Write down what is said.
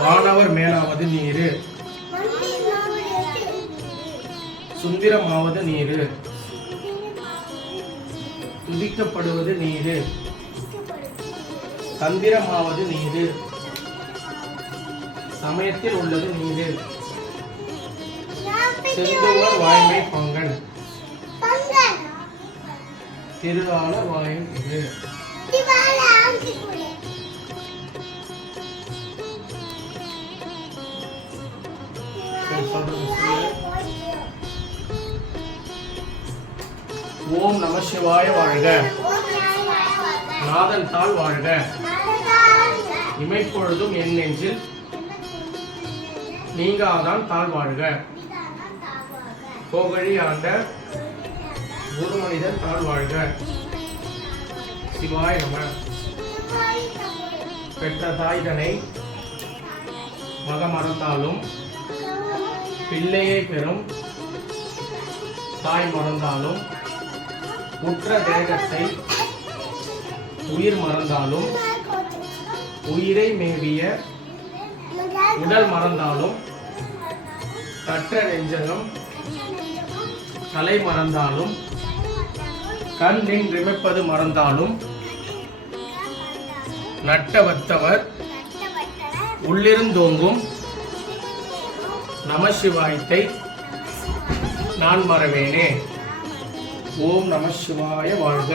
வானவர் மேலாவது நீரு, சுந்திரமாவது நீரு, துதிக்கப்படுவது நீரு, தந்திரமாவது நீரு, சமயத்தில் உள்ளது நீரு, செந்தூர் வாய்மை பங்கன், திருவாள வாயும் இது. ஓம் நம சிவாய வாழ்க. நாதன் தாள் வாழ்க. இமைப்பொழுதும் என் நெஞ்சில் நீங்காதான் தாழ் வாழ்க. கோகழி ஆண்ட ஒரு மனிதன் தாழ் வாழ்க. சிவாய நம. பெற்ற தாய்தனை மக மறந்தாலும் பிள்ளையை பெறும் தாய் மறந்தாலும் உற்ற தேகத்தை உயிர் மறந்தாலும் உயிரை மேவிய உடல் மறந்தாலும் கற்ற நெஞ்சகம் தலை மறந்தாலும் கண் நின்றிமைப்பது மறந்தாலும் நட்டவத்தவர் உள்ளிருந்தோங்கும் நமசிவாயத்தை நான் மறவேனே. ஓம் நம சிவாய வாழ்க.